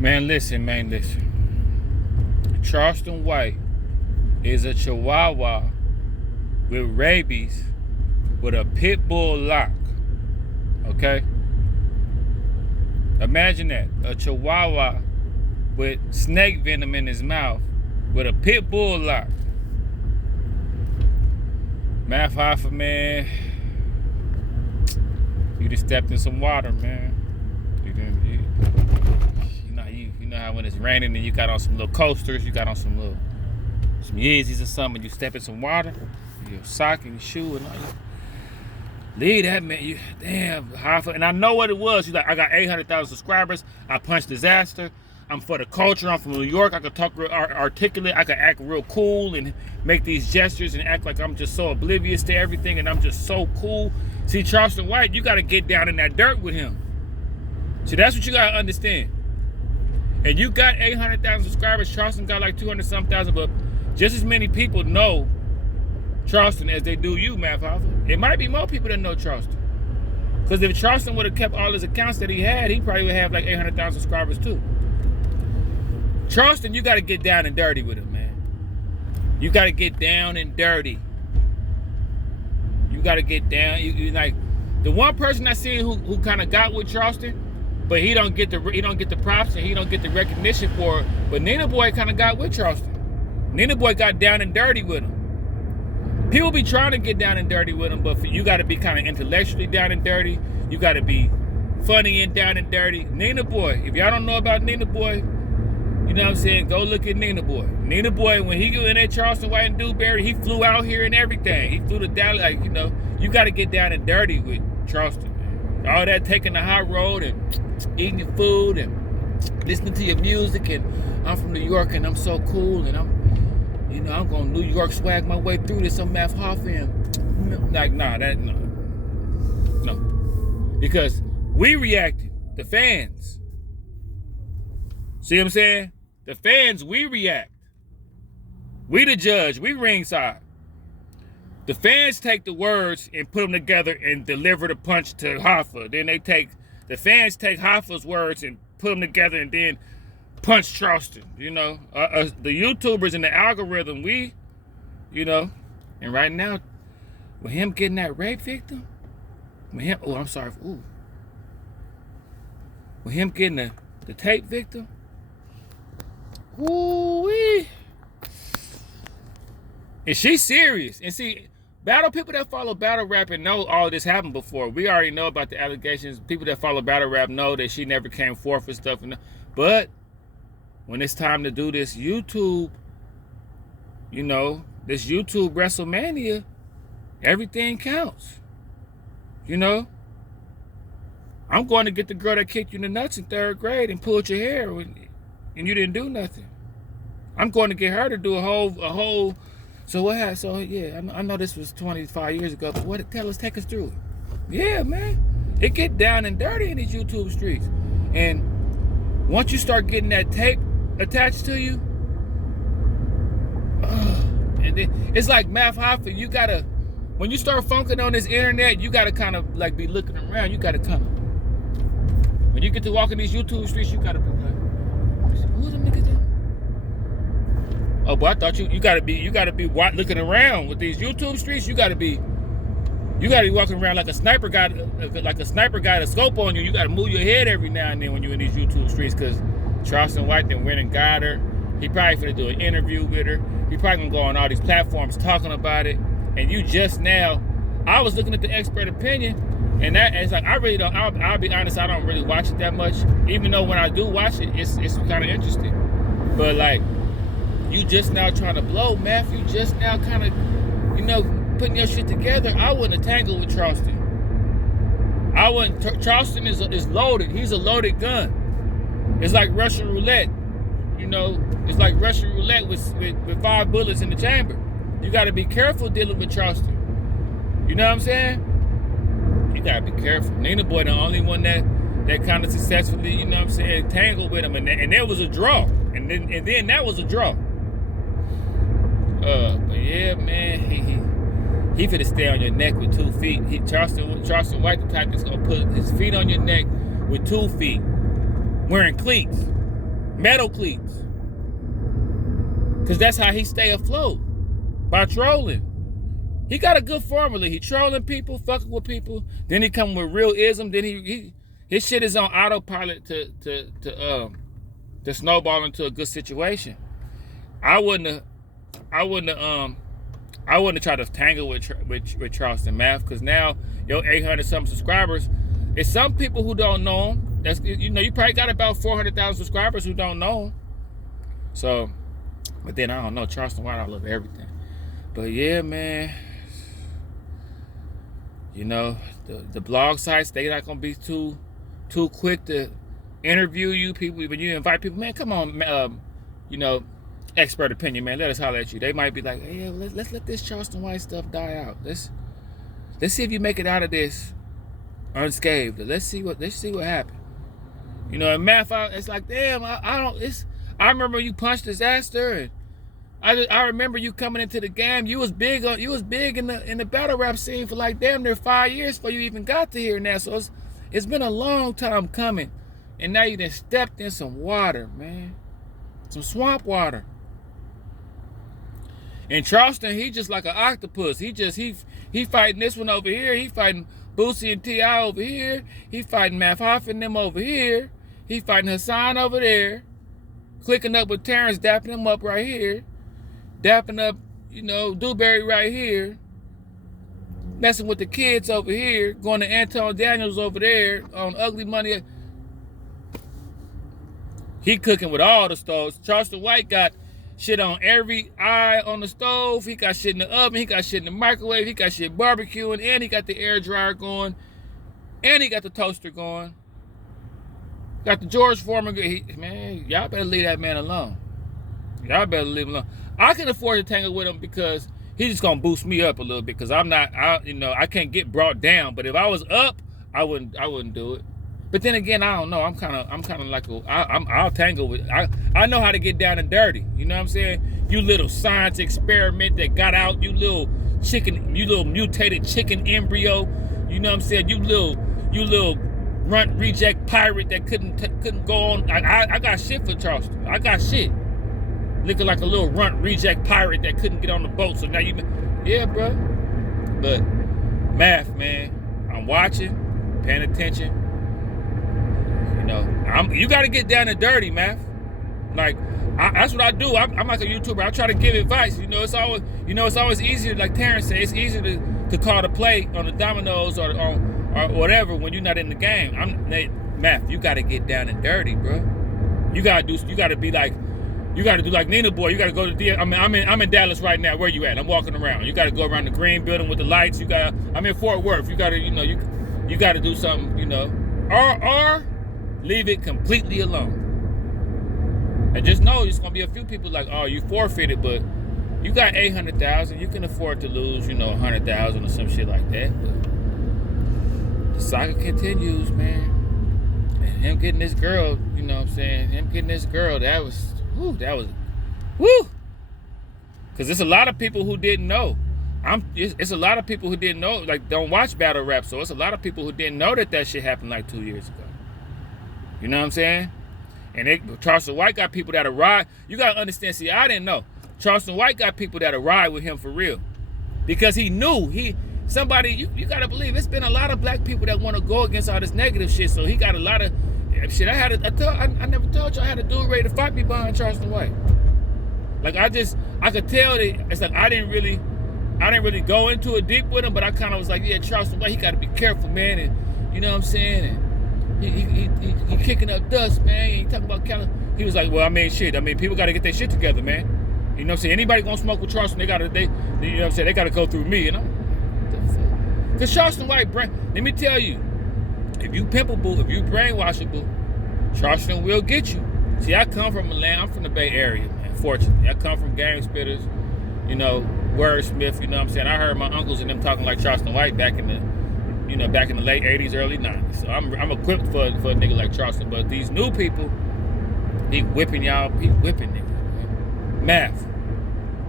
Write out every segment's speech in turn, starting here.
Man, listen. Charleston White is a Chihuahua with rabies with a pit bull lock. Okay? Imagine that. A Chihuahua with snake venom in his mouth with a pit bull lock. Math Hoffa, man. You just stepped in some water, man. You know how when it's raining and you got on some little coasters, you got on some Yeezys or something, you step in some water, your sock and your shoe and all that. Leave that, man. Damn, Hoffa. And I know what it was. He's like, I got 800,000 subscribers. I punch disaster. I'm for the culture. I'm from New York. I can talk real articulate. I can act real cool and make these gestures and act like I'm just so oblivious to everything and I'm just so cool. See, Charleston White, you got to get down in that dirt with him. See, that's what you got to understand. And you got 800,000 subscribers. Charleston got like 200-something thousand, but just as many people know Charleston as they do you, Math Hoffa. It might be more people that know Charleston. Because if Charleston would have kept all his accounts that he had, he probably would have like 800,000 subscribers too. Charleston, you got to get down and dirty with him, man. You got to get down and dirty. You got to get down. You like the one person I seen who kind of got with Charleston, but he don't get the props and he don't get the recognition for it. But Nina Boy kind of got with Charleston. Nina Boy got down and dirty with him. People be trying to get down and dirty with him, but you got to be kind of intellectually down and dirty. You got to be funny and down and dirty. Nina Boy, if y'all don't know about Nina Boy, you know what I'm saying? Go look at Nina Boy. Nina Boy, when he go in at Charleston White and Dewberry, he flew out here and everything. He flew to Dallas, like, you know, you got to get down and dirty with Charleston, man. All that taking the hot road and eating your food and listening to your music and I'm from New York and I'm so cool and I'm going to New York swag my way through this. I'm Math Hoffa and like, no. Because we reacted, the fans. See what I'm saying? The fans, we react. We the judge, we ringside. The fans take the words and put them together and deliver the punch to Hoffa. Then the fans take Hoffa's words and put them together and then punch Charleston, you know. The YouTubers and the algorithm, and right now, with him getting that rape victim, with him getting the tape victim, ooh-wee. And she's serious. And see, people that follow battle rap and know all this happened before. We already know about the allegations. People that follow battle rap know that she never came forth and stuff. But when it's time to do this YouTube, this YouTube WrestleMania, everything counts. I'm going to get the girl that kicked you in the nuts in 3rd grade and pulled your hair and you didn't do nothing. I'm going to get her to do a whole. So what happened? So yeah, I know this was 25 years ago, but take us through it. Yeah, man, it get down and dirty in these YouTube streets. And once you start getting that tape attached to you, and then it's like Math Hoffa, you gotta, when you start funking on this internet, you gotta kind of like be looking around. You gotta kind of, when you get to walking these YouTube streets, you gotta be like, who's the nigga there? Oh, but I thought you gotta be looking around with these YouTube streets. You gotta be walking around like a sniper guy, to scope on you. You gotta move your head every now and then when you're in these YouTube streets, because Charleston White then went and got her. He probably finna do an interview with her. He probably gonna go on all these platforms talking about it. And you just now, I was looking at the expert opinion, and it's like, I really don't, I'll be honest, I don't really watch it that much. Even though when I do watch it, it's kind of interesting. But like, you just now trying to blow, Math. You just now kind of, putting your shit together. I wouldn't have tangled with Charleston. Charleston is loaded. He's a loaded gun. It's like Russian roulette. It's like Russian roulette with 5 bullets in the chamber. You got to be careful dealing with Charleston. You know what I'm saying? You got to be careful. Nina Boy, the only one that kind of successfully, tangled with him. And there was a draw. And then that was a draw. But yeah, man, he finna stay on your neck with 2 feet. Charleston White, the type that's gonna put his feet on your neck with 2 feet, wearing cleats. metal cleats. Because that's how he stay afloat, by trolling. He got a good formula. He trolling people, fucking with people. Then he come with real ism. Then his shit is on autopilot to snowball into a good situation. I wouldn't have tried to tangle with Charleston Math, because now your 800 something subscribers. It's some people who don't know him. That's, you know, you probably got about 400,000 subscribers who don't know him. So, but then I don't know, Charleston White, I love everything. But yeah, man, you know, the blog sites, they not gonna be too quick to interview you. People, when you invite people, man, come on, you know, expert opinion, man, let us holler at you. They might be like, hey, let's let this Charleston White stuff die out. Let's see if you make it out of this unscathed. Let's see what happened. You know, and Math, it's like, damn, I remember you punched disaster, and I remember you coming into the game. You was big in the battle rap scene for like damn near 5 years before you even got to here now. So it's been a long time coming, and now you done stepped in some water, man, some swamp water. In Charleston, he just like an octopus. He fighting this one over here. He fighting Boosie and T.I. over here. He fighting Math Hoffa and them over here. He fighting Hassan over there. Clicking up with Terrence, dapping him up right here. Dapping up, you know, Dewberry right here. Messing with the kids over here. Going to Anton Daniels over there on Ugly Money. He cooking with all the stoves. Charleston White got shit on every eye on the stove. He got shit in the oven. He got shit in the microwave. He got shit barbecuing. And he got the air dryer going. And he got the toaster going. Got the George Foreman. Man, y'all better leave that man alone. Y'all better leave him alone. I can afford to tangle with him because he's just gonna boost me up a little bit. Because I can't get brought down. But if I was up, I wouldn't do it. But then again, I don't know. I'm kind of like I'll tangle with. I know how to get down and dirty. You know what I'm saying? You little science experiment that got out. You little mutated chicken embryo. You know what I'm saying? You little runt reject pirate that couldn't go on. I got shit for Charleston. I got shit. Looking like a little runt reject pirate that couldn't get on the boat. So now yeah, bro. But Math, man, I'm watching, paying attention. You know, you got to get down and dirty, Math. Like that's what I do. I'm like a YouTuber. I try to give advice. You know, it's always easier. Like Terrence said, it's easier to call the play on the dominoes or whatever when you're not in the game. Math, you got to get down and dirty, bro. You got to do like Nina Boy. You got to go to I'm in Dallas right now. Where you at? I'm walking around. You got to go around the green building with the lights. I'm in Fort Worth. You got to, you got to do something, or leave it completely alone. And just know there's gonna be a few people like, oh, you forfeited, but you got 800,000. You can afford to lose, 100,000 or some shit like that. But the saga continues, man. And him getting this girl, you know what I'm saying? Him getting this girl, that was woo. Because there's a lot of people who didn't know. It's a lot of people who didn't know, like, don't watch battle rap. So it's a lot of people who didn't know that shit happened like 2 years ago. You know what I'm saying? And Charleston White got people that'll ride. You got to understand, see, I didn't know. Charleston White got people that'll ride with him for real. Because he knew, you got to believe, it's been a lot of black people that want to go against all this negative shit. So he got a lot of shit. I never told you I had a dude ready to fight me behind Charleston White. Like, I could tell that it's like I didn't really go into it deep with him, but I kind of was like, yeah, Charleston White, he got to be careful, man. And you know what I'm saying? And he kicking up dust, man. He talking about California. He was like, well, people got to get their shit together, man. You know what I'm saying? Anybody gonna smoke with Charleston, you know what I'm saying? They got to go through me, you know? Because Charleston White, let me tell you, if you pimpable, if you brainwashable, Charleston will get you. See, I come from Atlanta. I'm from the Bay Area, man, fortunately. I come from gang spitters, wordsmith, you know what I'm saying? I heard my uncles and them talking like Charleston White back in the late 80s, early 90s. So I'm equipped for a nigga like Charleston. But these new people, he whipping niggas. Man. Math,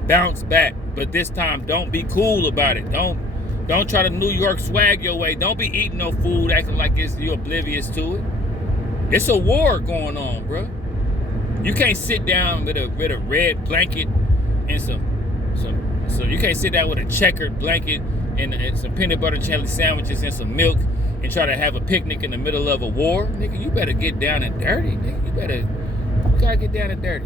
bounce back. But this time, don't be cool about it. Don't try to New York swag your way. Don't be eating no food, acting like you're oblivious to it. It's a war going on, bro. You can't sit down with a red blanket and so you can't sit down with a checkered blanket and some peanut butter jelly sandwiches and some milk and try to have a picnic in the middle of a war. Nigga, you better get down and dirty, nigga. You gotta get down and dirty.